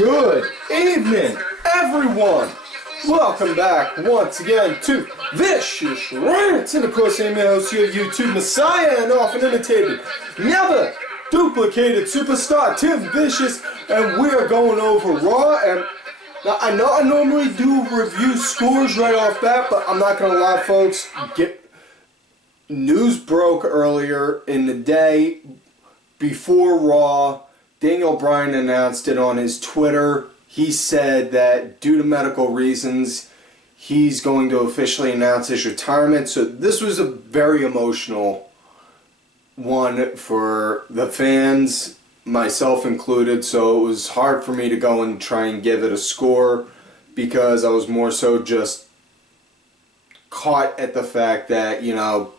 Good evening, everyone! Welcome back once again to Vicious Rants, and of course I'm your host, your YouTube messiah and often imitated, never duplicated superstar Tim Vicious, and we are going over Raw. And now I know I normally do review scores right off bat, but I'm not gonna lie, folks. News broke earlier in the day before Raw. Daniel Bryan announced it on his Twitter. He said that due to medical reasons, he's going to officially announce his retirement. So this was a very emotional one for the fans, myself included. So it was hard for me to go and try and give it a score because I was more so just caught at the fact that, you know,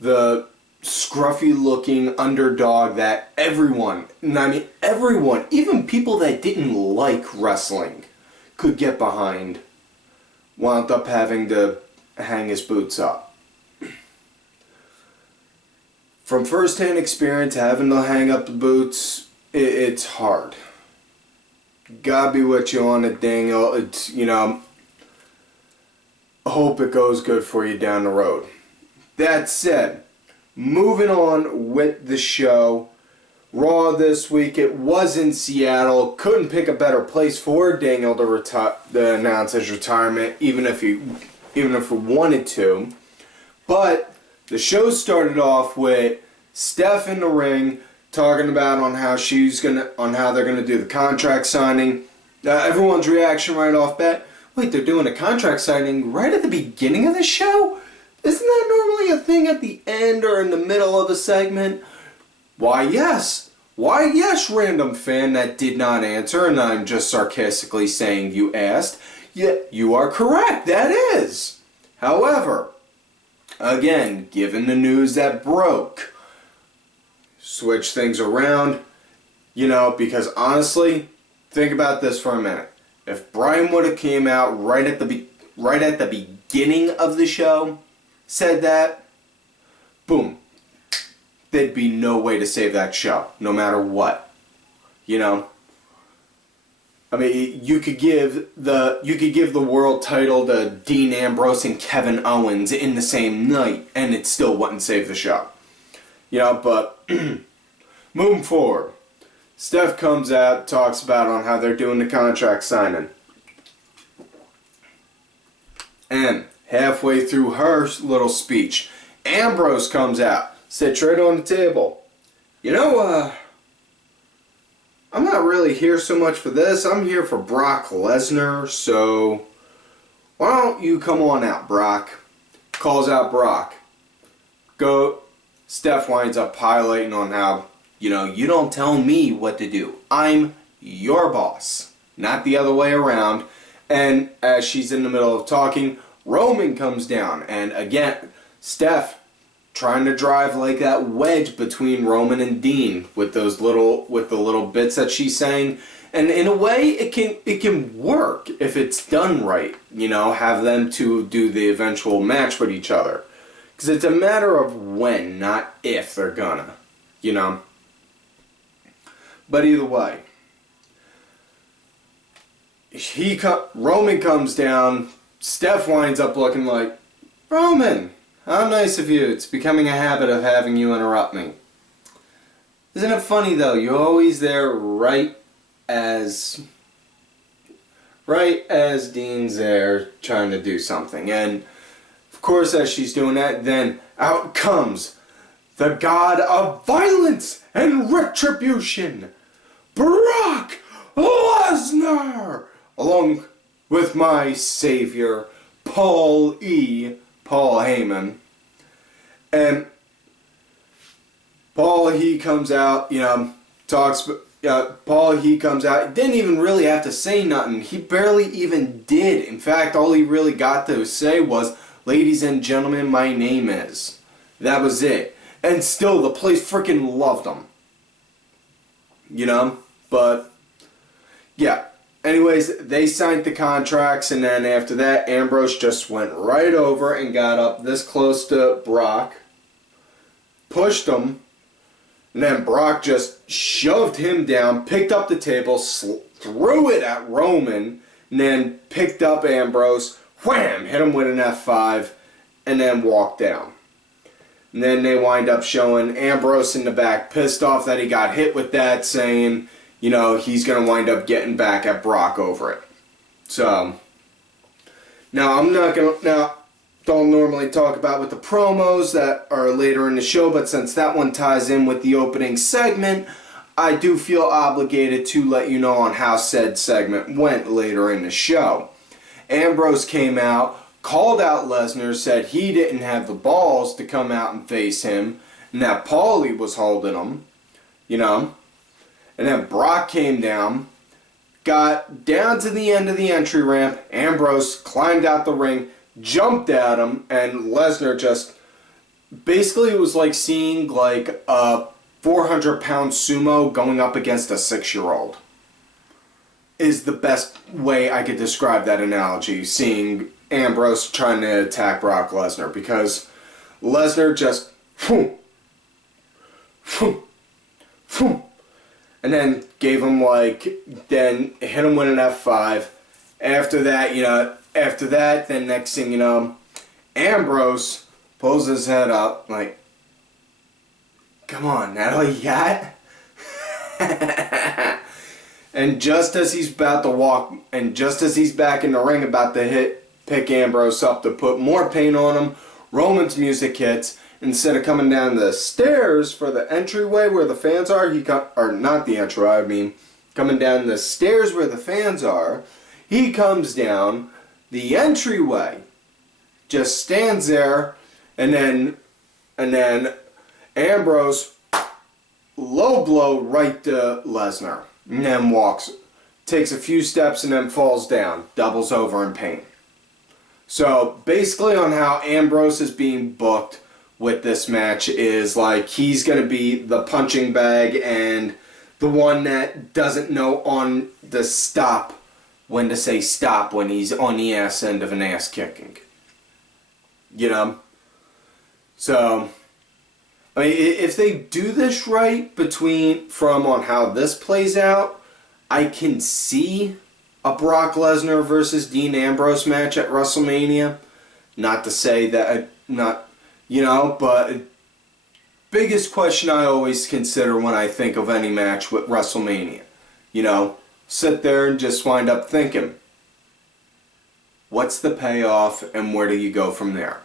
the scruffy looking underdog that everyone, and I mean everyone, even people that didn't like wrestling could get behind, wound up having to hang his boots up. From first-hand experience, having to hang up the boots, it's hard. God be with you on it, Daniel. It's, you know, I hope it goes good for you down the road. That said, moving on with the show, Raw this week, it was in Seattle. Couldn't pick a better place for Daniel to announce his retirement, even if we wanted to. But the show started off with Steph in the ring talking about on how they're gonna do the contract signing. Everyone's reaction right off bat: wait, they're doing a contract signing right at the beginning of the show? Isn't that normally a thing at the end or in the middle of a segment? Why, yes. Why, yes, random fan that did not answer, and I'm just sarcastically saying you asked. Yeah, you are correct, that is. However, again, given the news that broke, switch things around, you know, because honestly, think about this for a minute. If Bryan would have came out right at the beginning of the show, said that, boom, there'd be no way to save that show, no matter what. You know, I mean, you could give the world title to Dean Ambrose and Kevin Owens in the same night, and it still wouldn't save the show. You know, but moving forward, Steph comes out, talks about on how they're doing the contract signing, and halfway through her little speech, Ambrose comes out, sits right on the table. You know, I'm not really here so much for this. I'm here for Brock Lesnar, so why don't you come on out, Brock? Calls out Brock. Go. Steph winds up highlighting on how, you know, you don't tell me what to do. I'm your boss, not the other way around. And as she's in the middle of talking, Roman comes down, and again, Steph trying to drive like that wedge between Roman and Dean with the little bits that she's saying, and in a way, it can work if it's done right. You know, have them two do the eventual match with each other, because it's a matter of when, not if they're gonna. You know, but either way, Roman comes down. Steph winds up looking like, Roman, how nice of you. It's becoming a habit of having you interrupt me. Isn't it funny though? You're always there right as Dean's there trying to do something. And of course, as she's doing that, then out comes the god of violence and retribution, Brock Lesnar, along with my savior, Paul Heyman. And Paul, he comes out, you know, he comes out, didn't even really have to say nothing. He barely even did. In fact, all he really got to say was, ladies and gentlemen, my name is. That was it. And still, the place freaking loved him. You know? But, yeah. Anyways, they signed the contracts, and then after that, Ambrose just went right over and got up this close to Brock, pushed him, And then Brock just shoved him down, picked up the table, threw it at Roman, and then picked up Ambrose, wham, hit him with an F5, and then walked down. And then they wind up showing Ambrose in the back, pissed off that he got hit with that, saying, you know, he's going to wind up getting back at Brock over it. So, now I'm not going to, don't normally talk about with the promos that are later in the show, but since that one ties in with the opening segment, I do feel obligated to let you know on how said segment went later in the show. Ambrose came out, called out Lesnar, said he didn't have the balls to come out and face him, and that Paulie was holding him, you know. And then Brock came down, got down to the end of the entry ramp, Ambrose climbed out the ring, jumped at him, and Lesnar just, basically it was like seeing like a 400-pound sumo going up against a 6-year-old. Is the best way I could describe that analogy, seeing Ambrose trying to attack Brock Lesnar, because Lesnar just and then gave him then hit him with an F5. After that, you know, then next thing you know, Ambrose pulls his head up like, come on, that all you got? And just as he's about to walk, and just as he's back in the ring about to pick Ambrose up to put more pain on him, Roman's music hits. Instead of coming down the stairs for the entryway where the fans are, or not the entryway, I mean, coming down the stairs where the fans are, he comes down the entryway, just stands there, and then Ambrose low blow right to Lesnar, and then takes a few steps and then falls down, doubles over in pain. So basically on how Ambrose is being booked with this match is like he's going to be the punching bag and the one that doesn't know on the stop when to say stop when he's on the ass end of an ass kicking. You know? So, I mean, if they do this right from on how this plays out, I can see a Brock Lesnar versus Dean Ambrose match at WrestleMania. Not to say that, you know, but biggest question I always consider when I think of any match with WrestleMania. You know, sit there and just wind up thinking, what's the payoff and where do you go from there?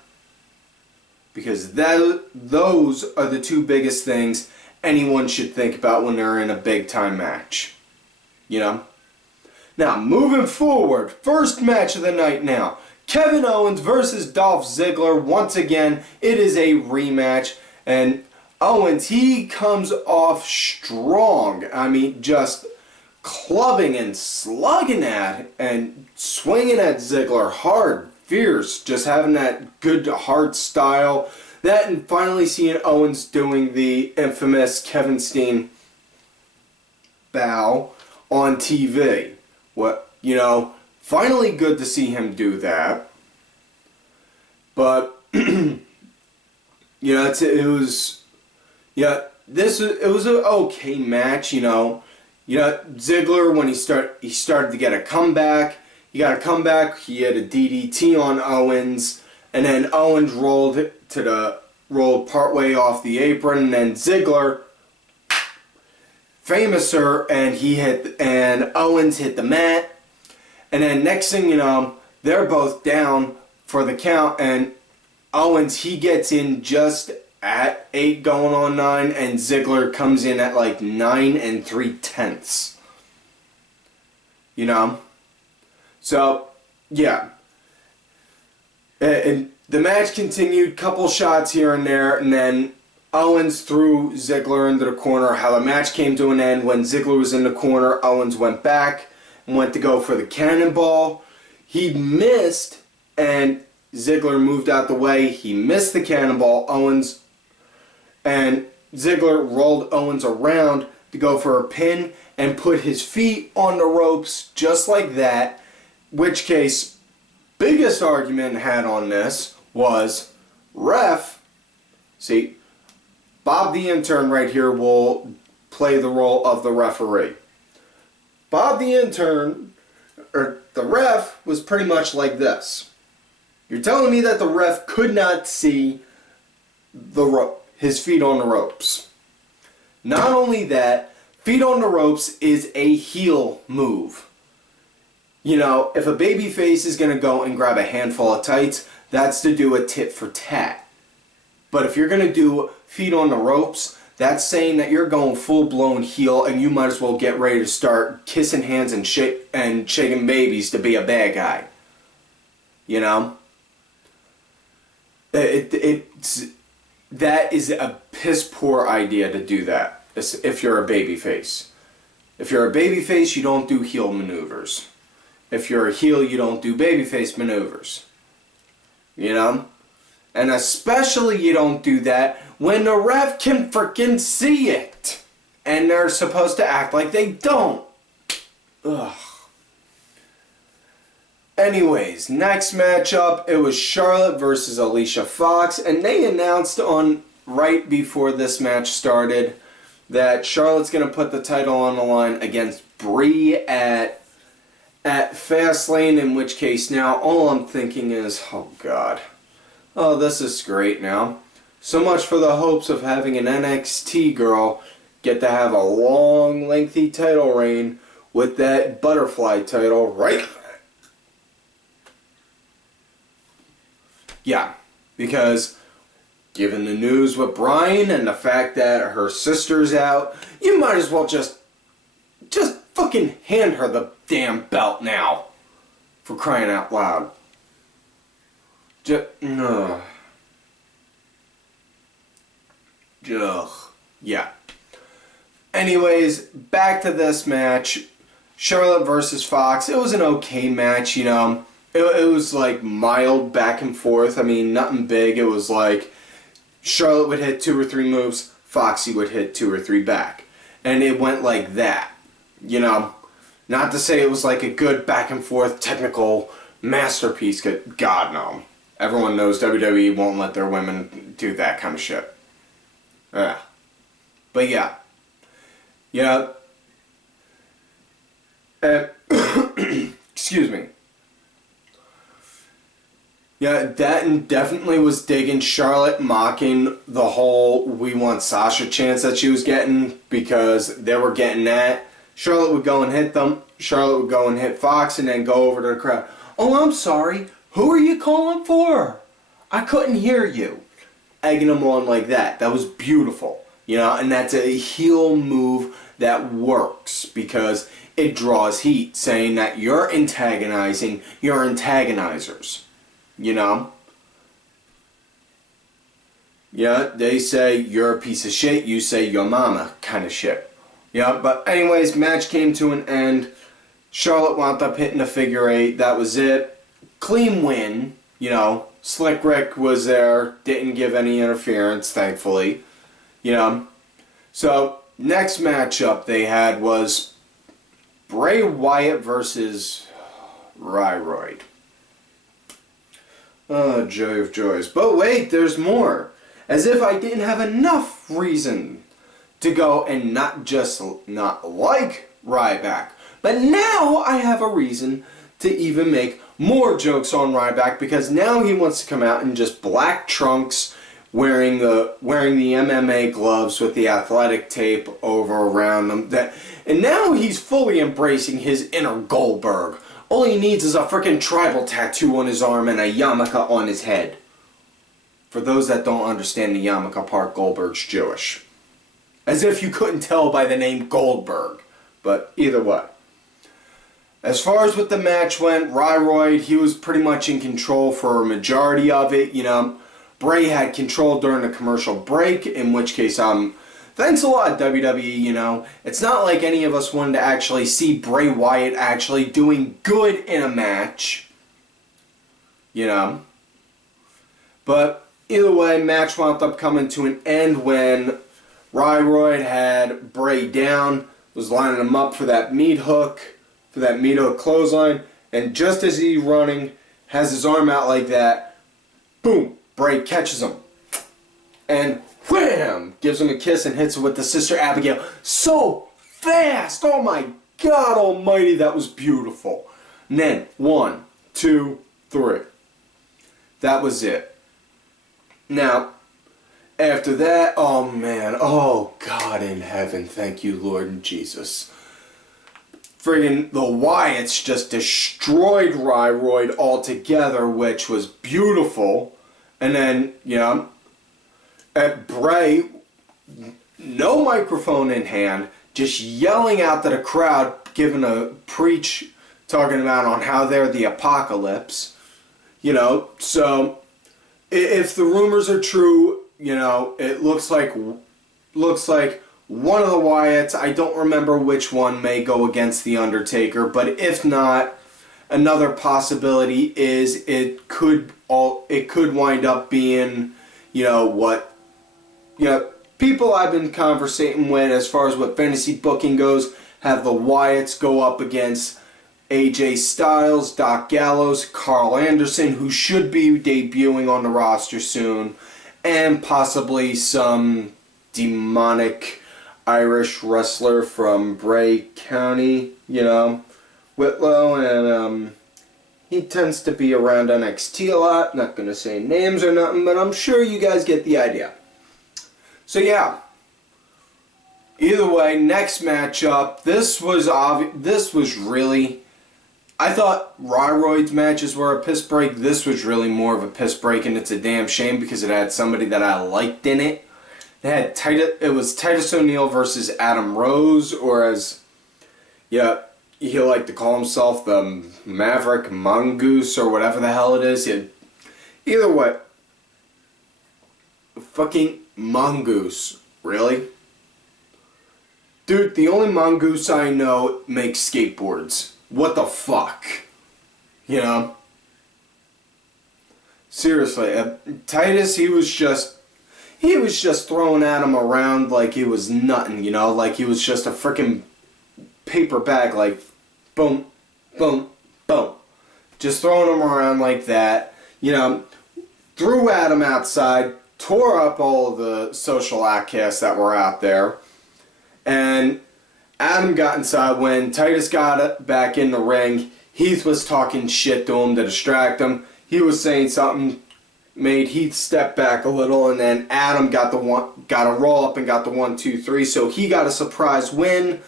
Because those are the two biggest things anyone should think about when they're in a big time match. You know? Now, moving forward, first match of the night now. Kevin Owens versus Dolph Ziggler. Once again, it is a rematch. And Owens, he comes off strong. I mean, just clubbing and slugging at and swinging at Ziggler hard, fierce, just having that good hard style. That and finally seeing Owens doing the infamous Kevin Steen bow on TV. What, you know, finally good to see him do that. But you know, it was an okay match, you know. You know, Ziggler, when he started to get a comeback. He got a comeback. He had a DDT on Owens, and then Owens rolled partway off the apron, and then Ziggler, famouser, and Owens hit the mat, and then next thing you know, they're both down for the count, and Owens, he gets in just at 8 going on 9, and Ziggler comes in at like 9 3/10. You know? So, yeah. And the match continued, couple shots here and there, and then Owens threw Ziggler into the corner. How the match came to an end when Ziggler was in the corner, Owens went back and went to go for the cannonball. He missed, and Ziggler moved out the way. He missed the cannonball. And Ziggler rolled Owens around to go for a pin and put his feet on the ropes just like that. Which case, biggest argument had on this was, ref, see, Bob the intern right here will play the role of the referee. Bob the intern, or the ref, was pretty much like this. You're telling me that the ref could not see his feet on the ropes. Not only that, feet on the ropes is a heel move. You know, if a babyface is going to go and grab a handful of tights, that's to do a tit for tat. But if you're going to do feet on the ropes, that's saying that you're going full-blown heel, and you might as well get ready to start kissing hands and shaking babies to be a bad guy. You know? That is a piss-poor idea to do that if you're a babyface. If you're a babyface, you don't do heel maneuvers. If you're a heel, you don't do babyface maneuvers. You know? And especially you don't do that when the ref can frickin' see it. And they're supposed to act like they don't. Ugh. Anyways, next matchup, it was Charlotte versus Alicia Fox. And they announced right before this match started that Charlotte's going to put the title on the line against Brie at Fastlane. In which case now all I'm thinking is, oh God. Oh, this is great now. So much for the hopes of having an NXT girl get to have a long, lengthy title reign with that butterfly title, right? Yeah, because given the news with Bryan and the fact that her sister's out, you might as well just fucking hand her the damn belt now. For crying out loud. Ugh. Yeah. Anyways, back to this match. Charlotte versus Fox. It was an okay match, you know. It was like mild back and forth. I mean, nothing big. It was like Charlotte would hit 2 or 3 moves, Foxy would hit 2 or 3 back. And it went like that. You know, not to say it was like a good back and forth technical masterpiece. God, no. Everyone knows WWE won't let their women do that kind of shit. Yeah. But yeah. Yeah. Excuse me. Yeah, that definitely was digging Charlotte mocking the whole "we want Sasha" chance that she was getting, because they were getting that. Charlotte would go and hit them. Charlotte would go and hit Fox and then go over to the crowd. "Oh, I'm sorry. Who are you calling for? I couldn't hear you." Egging them on like that. That was beautiful. You know, and that's a heel move that works because it draws heat, saying that you're antagonizing your antagonizers. You know? Yeah, they say you're a piece of shit, you say your mama kind of shit. Yeah, but anyways, match came to an end. Charlotte wound up hitting a figure 8. That was it. Clean win. You know, Slick Rick was there. Didn't give any interference, thankfully. You know. So, next matchup they had was Bray Wyatt versus Ryback. Oh, joy of joys. But wait, there's more. As if I didn't have enough reason to go and not just not like Ryback, but now I have a reason to even make more jokes on Ryback, because now he wants to come out in just black trunks, wearing the MMA gloves with the athletic tape over around them. And now he's fully embracing his inner Goldberg. All he needs is a frickin' tribal tattoo on his arm and a yarmulke on his head. For those that don't understand the yarmulke part, Goldberg's Jewish. As if you couldn't tell by the name Goldberg. But either way. As far as what the match went, Ryback, he was pretty much in control for a majority of it. You know, Bray had control during the commercial break, in which case, thanks a lot, WWE, you know. It's not like any of us wanted to actually see Bray Wyatt actually doing good in a match. You know. But either way, match wound up coming to an end when Ryback had Bray down, was lining him up for that meat hook clothesline, and just as he's running, has his arm out like that, boom, Bray catches him. And wham! bam, gives him a kiss and hits him with the Sister Abigail. So fast! Oh my God almighty, that was beautiful. And then, 1, 2, 3. That was it. Now, after that, oh man, oh God in heaven, thank you Lord and Jesus. Friggin' the Wyatts just destroyed Ryroyd altogether, which was beautiful. And then, you know, at Bray, no microphone in hand, just yelling out to the crowd, giving a preach, talking about on how they're the apocalypse. You know, so if the rumors are true, you know, it looks like one of the Wyatts, I don't remember which one, may go against The Undertaker, but if not, another possibility is it could wind up being, you know, people I've been conversating with as far as what fantasy booking goes, have the Wyatts go up against AJ Styles, Doc Gallows, Carl Anderson, who should be debuting on the roster soon, and possibly some demonic Irish wrestler from Bray County, you know, Whitlow, and he tends to be around NXT a lot. Not gonna say names or nothing, but I'm sure you guys get the idea. So yeah, either way, next matchup, this was really, I thought Ryroyd's matches were a piss break. This was really more of a piss break, and it's a damn shame because it had somebody that I liked in it. It was Titus O'Neil versus Adam Rose, or as, yeah, he liked to call himself the Maverick Mongoose or whatever the hell it is. Either way, fucking Mongoose, really? Dude, the only Mongoose I know makes skateboards. What the fuck? You know? Seriously, Titus, he was just throwing Adam around like he was nothing, you know? Like he was just a freaking paper bag, like boom, boom, boom. Just throwing him around like that, you know? Threw Adam outside, tore up all of the social outcasts that were out there, and Adam got inside. When Titus got back in the ring, Heath was talking shit to him to distract him. He was saying something, made Heath step back a little, and then Adam got a roll up and got the 1, 2, 3. So he got a surprise win.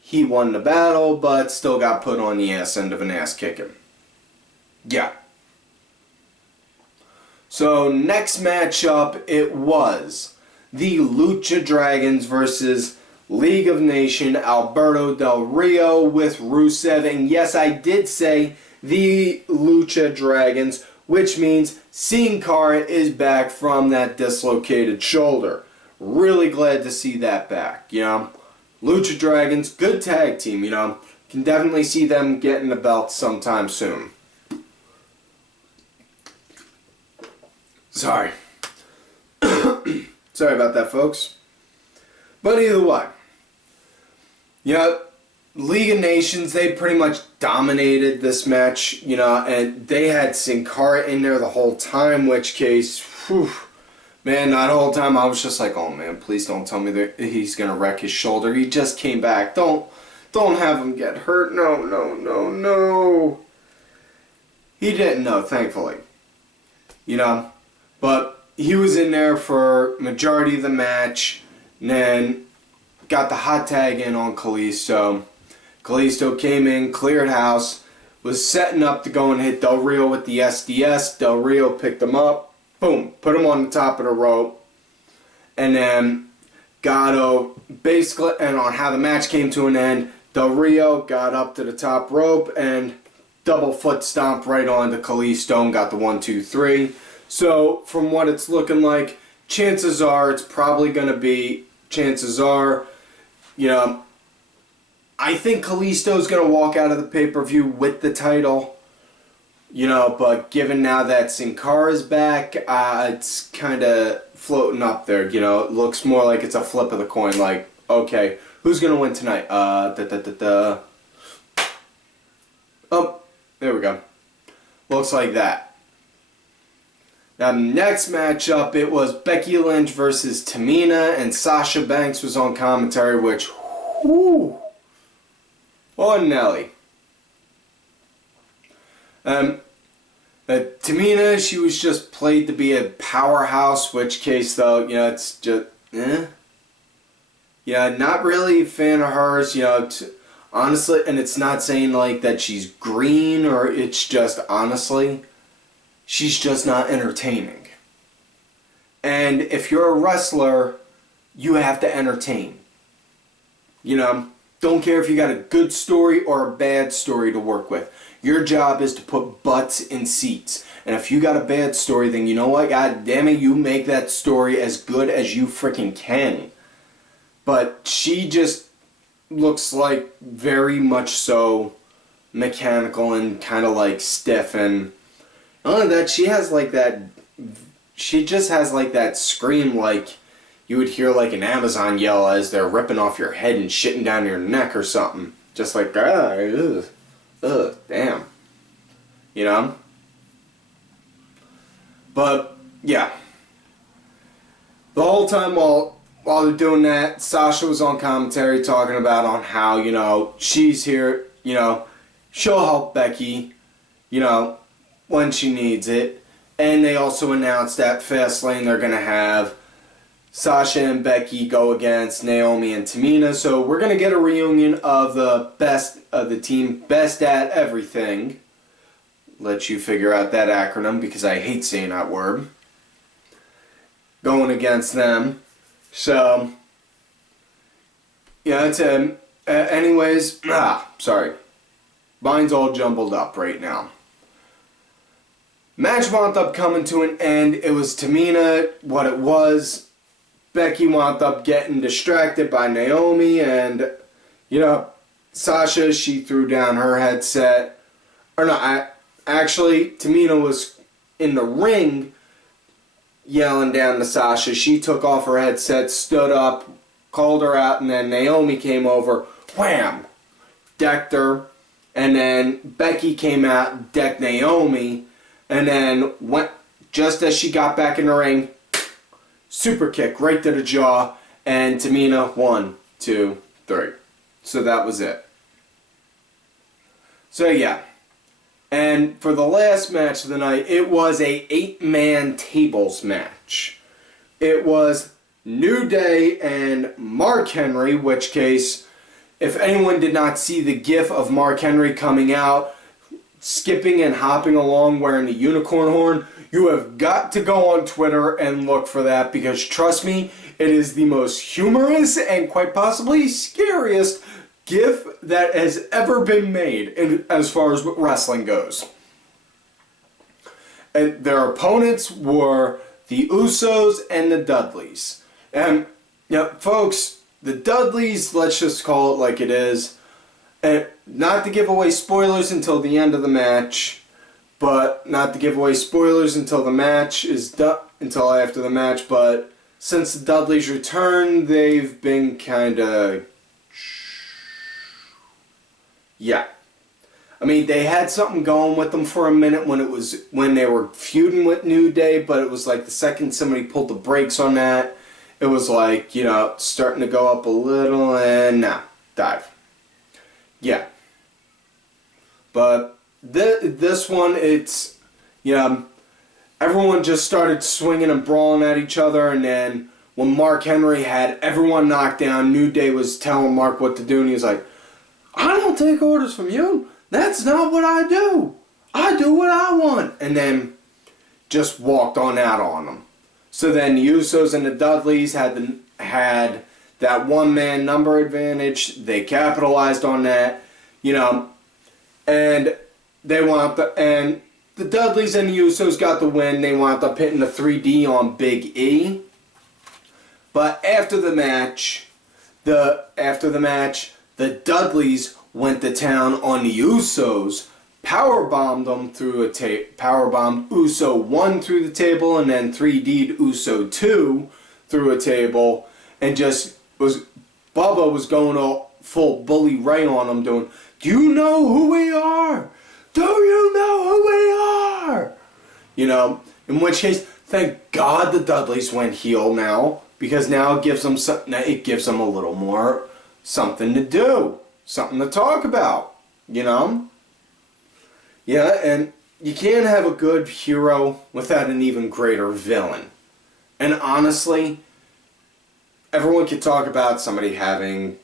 He won the battle, but still got put on the ass end of an ass kicking. Yeah. So next matchup, it was the Lucha Dragons versus League of Nations, Alberto Del Rio with Rusev. And yes, I did say the Lucha Dragons, which means Sin Cara is back from that dislocated shoulder. Really glad to see that back, you know. Lucha Dragons, good tag team, you know. Can definitely see them getting the belt sometime soon. Sorry. Sorry about that, folks. But either way, yeah, League of Nations, they pretty much dominated this match, you know, and they had Sin Cara in there the whole time, which case, whew, man, that whole time I was just like, oh man, please don't tell me that he's going to wreck his shoulder. He just came back. Don't have him get hurt. No, no, no, no. He didn't know, thankfully. You know, but he was in there for majority of the match, and then got the hot tag in on Kalisto. Kalisto came in, cleared house, was setting up to go and hit Del Rio with the SDS. Del Rio picked him up, boom, put him on the top of the rope, and then Gatto, basically, and on how the match came to an end, Del Rio got up to the top rope and double foot stomp right onto Kalisto and got the 1, 2, 3. So from what it's looking like, chances are it's probably going to be, you know, I think Kalisto's going to walk out of the pay-per-view with the title, you know, but given now that Sin Cara's back, it's kind of floating up there, you know. It looks more like it's a flip of the coin, like, okay, who's going to win tonight? Oh, there we go. Looks like that. Next matchup, it was Becky Lynch versus Tamina, and Sasha Banks was on commentary, which, whoo, oh Nelly. Tamina, she was just played to be a powerhouse, which case though, you know, it's just, yeah, not really a fan of hers, you know, honestly, and it's not saying like that she's green, or it's just, honestly, she's just not entertaining. And if you're a wrestler, you have to entertain. You know, don't care if you got a good story or a bad story to work with. Your job is to put butts in seats. And if you got a bad story, then you know what? God damn it, you make that story as good as you freaking can. But she just looks like very much so mechanical and kind of like stiff. And not only that, she has like that, she just has like that scream like you would hear like an Amazon yell as they're ripping off your head and shitting down your neck or something. Just like, ugh, damn. You know? But, yeah. The whole time while they're doing that, Sasha was on commentary talking about on how, you know, she's here, you know, she'll help Becky, you know, when she needs it. And they also announced at Fastlane they're going to have Sasha and Becky go against Naomi and Tamina. So we're going to get a reunion of the best of the team, best at everything. Let you figure out that acronym because I hate saying that word. Going against them. So, yeah, it's anyways, sorry. Mine's all jumbled up right now. Match wound up coming to an end. It was Tamina, what it was. Becky wound up getting distracted by Naomi, and, you know, Sasha, she threw down her headset. Or no, actually, Tamina was in the ring yelling down to Sasha. She took off her headset, stood up, called her out, and then Naomi came over, wham, decked her, and then Becky came out, decked Naomi, and then went, just as she got back in the ring, super kick right to the jaw, and Tamina, 1, 2, 3. So that was it. So yeah. And for the last match of the night, it was a 8-man tables match. It was New Day and Mark Henry, which case, if anyone did not see the gif of Mark Henry coming out, skipping and hopping along wearing the unicorn horn, you have got to go on Twitter and look for that, because trust me, it is the most humorous and quite possibly scariest gif that has ever been made as far as wrestling goes. And their opponents were the Usos and the Dudleys. And, you know, folks, the Dudleys, let's just call it like it is. And not to give away spoilers until the end of the match, but not to give away spoilers until the match is done, until after the match, but since the Dudleys returned, they've been kinda, yeah. I mean, they had something going with them for a minute when they were feuding with New Day, but it was like the second somebody pulled the brakes on that, it was like, you know, starting to go up a little, and nah, dive. Yeah. But this one, it's, you know, everyone just started swinging and brawling at each other, and then when Mark Henry had everyone knocked down, New Day was telling Mark what to do, and he was like, I don't take orders from you. That's not what I do. I do what I want. And then just walked on out on them. So then the Usos and the Dudleys had that one-man number advantage. They capitalized on that, you know, and they wound up, and the Dudleys and the Usos got the win. They wound up hitting the 3D on Big E. But after the match, the Dudleys went to town on the Usos, powerbombed them through a powerbombed Uso 1 through the table, and then 3D'd Uso 2 through a table, and Bubba was going all full Bully Ray on them, doing, do you know who we are? Do you know who we are? You know, In which case, thank God the Dudleys went heel now, because now it gives them a little more something to do, something to talk about, you know? Yeah, and you can't have a good hero without an even greater villain. And honestly, everyone could talk about somebody having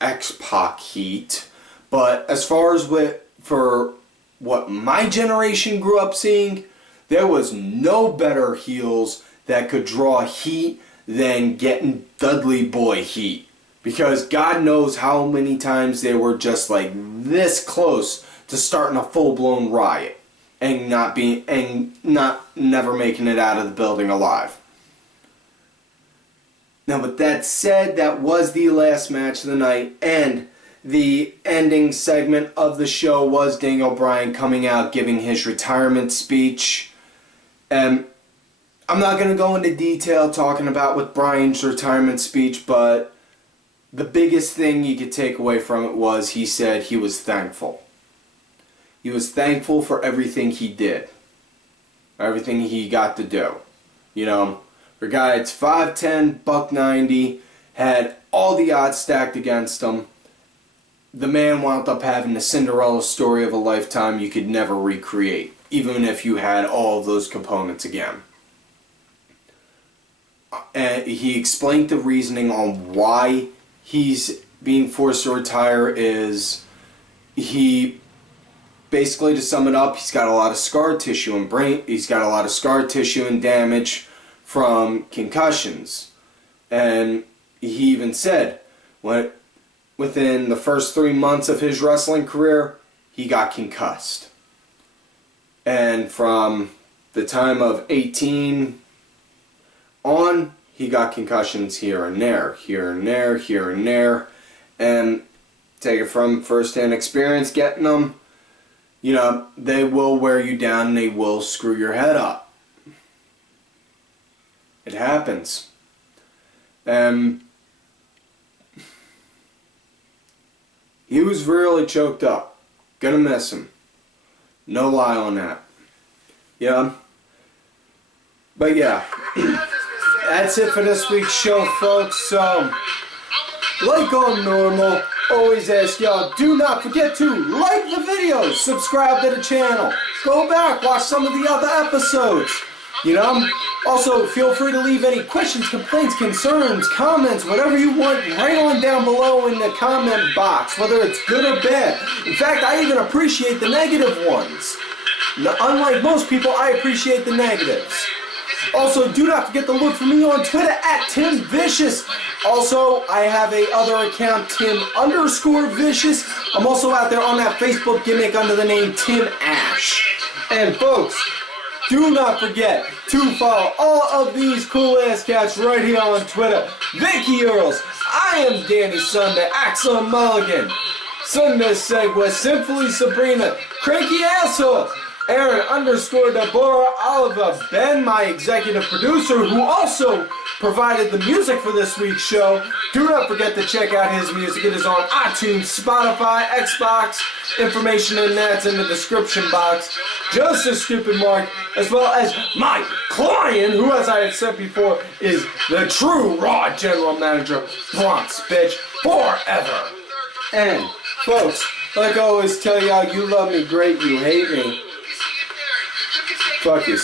X-Pac heat, but as far as for what my generation grew up seeing, there was no better heels that could draw heat than getting Dudley Boy heat. Because God knows how many times they were just like this close to starting a full-blown riot and never making it out of the building alive. Now, with that said, that was the last match of the night, and the ending segment of the show was Daniel Bryan coming out giving his retirement speech. And I'm not going to go into detail talking about with Bryan's retirement speech, but the biggest thing you could take away from it was he said he was thankful. He was thankful for everything he did, everything he got to do. You know, for a guy that's 5'10", $190, had all the odds stacked against him. The man wound up having the Cinderella story of a lifetime you could never recreate, even if you had all of those components again. And he explained the reasoning on why he's being forced to retire is he basically, to sum it up, he's got a lot of scar tissue and he's got a lot of scar tissue and damage from concussions. And he even said within the first 3 months of his wrestling career, he got concussed. And from the time of 18 on, he got concussions here and there, here and there, here and there. And take it from first-hand experience getting them, you know, they will wear you down and they will screw your head up. It happens. He was really choked up. Gonna miss him. No lie on that. Yeah. But yeah. That's it for this week's show, folks. So, like on normal, always ask y'all, do not forget to like the videos, subscribe to the channel, go back, watch some of the other episodes. You know, also feel free to leave any questions, complaints, concerns, comments, whatever you want, right on down below in the comment box, whether it's good or bad. In fact, I even appreciate the negative ones. Unlike most people, I appreciate the negatives. Also, do not forget to look for me on Twitter at TimVicious. Also, I have a other account, Tim_Vicious. I'm also out there on that Facebook gimmick under the name Tim Ash. And folks, do not forget to follow all of these cool-ass cats right here on Twitter. Vicky Earls, I am Danny Sunday, Axel Mulligan, Sunday Segway, Simply Sabrina, Cranky Asshole, Aaron_Deborah, Oliver, Ben, my executive producer, who also provided the music for this week's show. Do not forget to check out his music. It is on iTunes, Spotify, Xbox. Information in that's in the description box. Joseph Stupid Mark, as well as my client, who, as I had said before, is the true Raw General Manager, Bronx Bitch, forever. And, folks, like I always tell y'all, you love me great, you hate me. Fuck you.